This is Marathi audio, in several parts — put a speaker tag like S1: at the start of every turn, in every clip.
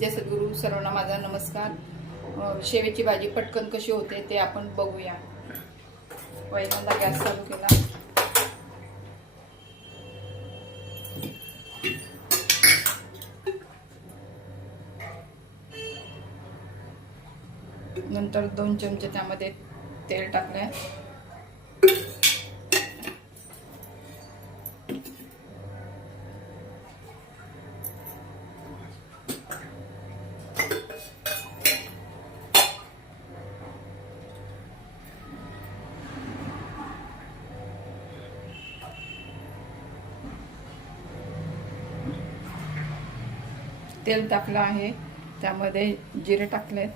S1: जय सद्गुरू सर्वांना माझा नमस्कार. शेवेची भाजी पटकन कशी होते ते आपण बघूया. पहिल्यांदा गॅस चालू केला. नंतर दोन चमचे त्यामध्ये तेल टाकले तेल टाकलं आहे. त्यामध्ये जिरे टाकले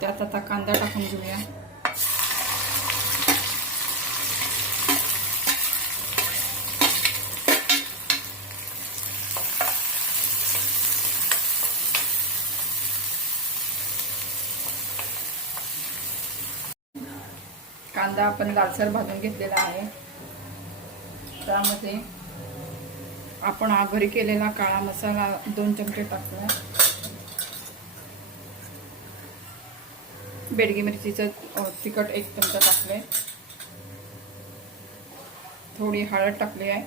S1: त्यात आता कांदा टाकून घेऊया. कांदा आपण लालसर भाजून घेतलेला आहे. त्यामध्ये आपण हा घरी केलेला काळा मसाला दोन चमचे टाकला बेडगी मिरचीचं तिखट एक चमचा टाकले थोडी हळद टाकली आहे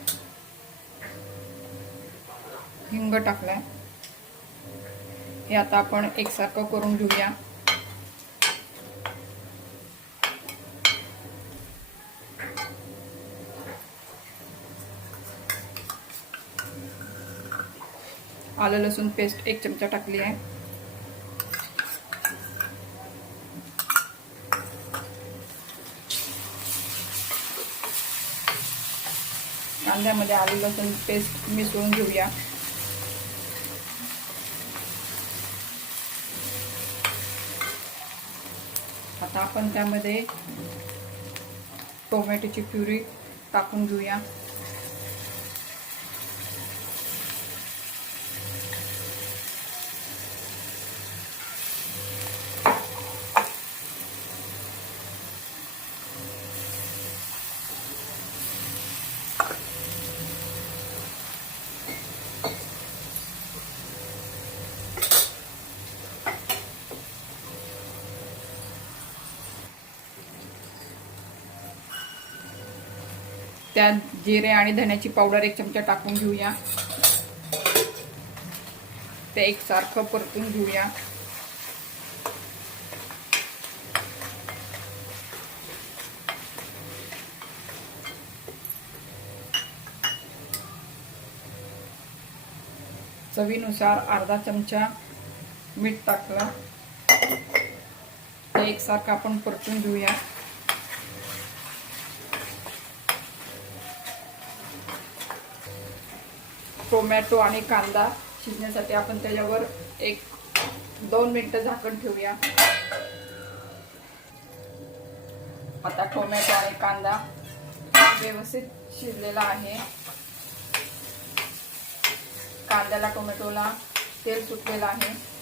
S1: हिंग टाकलाय. हे आता आपण एकसारखं करून घेऊया. आलं लसूण पेस्ट एक चमचा टाकली आहे. कांद्यामध्ये आलं लसूण पेस्ट मिसळून घेऊया. आता आपण त्यामध्ये टोमॅटोची प्युरी टाकून घेऊया. त्यात जिरे आणि धण्याची पावडर एक चमचा टाकून घेऊया. ते एकसारखं परतून घेऊया. चवीनुसार अर्धा चमचा मीठ टाकलं. ते एकसारखं आपण परतून घेऊया. टोमॅटो आणि कांदा शिजण्यासाठी आपण त्याच्यावर एक दोन मिनटं झाकण ठेवूया. आता टोमॅटो आणि कांदा व्यवस्थित शिजलेला आहे. कांद्याला टोमॅटोला तेल सुटलेलं आहे.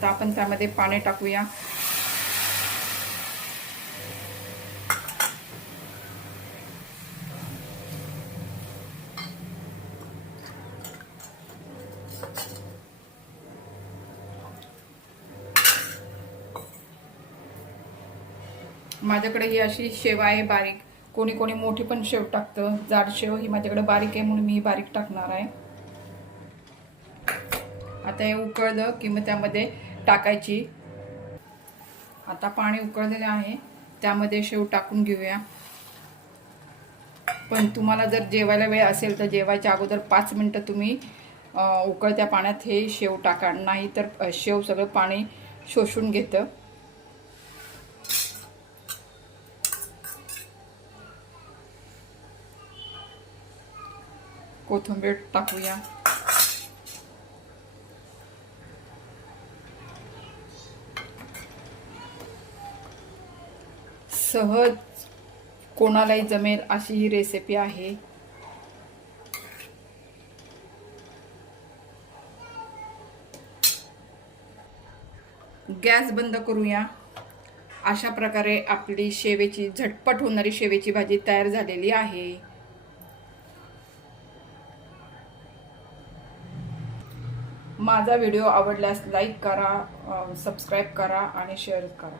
S1: आता आपण त्यामध्ये पाणी टाकूया. माझ्याकडे ही अशी शेव आहे बारीक. कोणी कोणी मोठी पण शेव टाकतं. जाड शेव ही माझ्याकडे बारीक आहे म्हणून मी ही बारीक टाकणार आहे. आता हे उकळलं की मग त्यामध्ये टाकायची. आता पाणी उकळलेलं आहे. त्यामध्ये शेव टाकून घेऊया. पण तुम्हाला जर जेवायला वेळ असेल तर जेवायच्या अगोदर पाच मिनटं तुम्ही उकळत्या पाण्यात हे शेव टाका. नाही तर शेव सगळं पाणी शोषून घेतं. कोथिंबीर टाकूया. सहज कोणालाही जमेल अशी ही रेसिपी आहे. गॅस बंद करूया. अशा प्रकारे आपली शेवेची झटपट होणारी शेवेची भाजी तयार झालेली आहे. माझा व्हिडिओ आवडल्यास लाईक करा सबस्क्राईब करा आणि शेअर करा.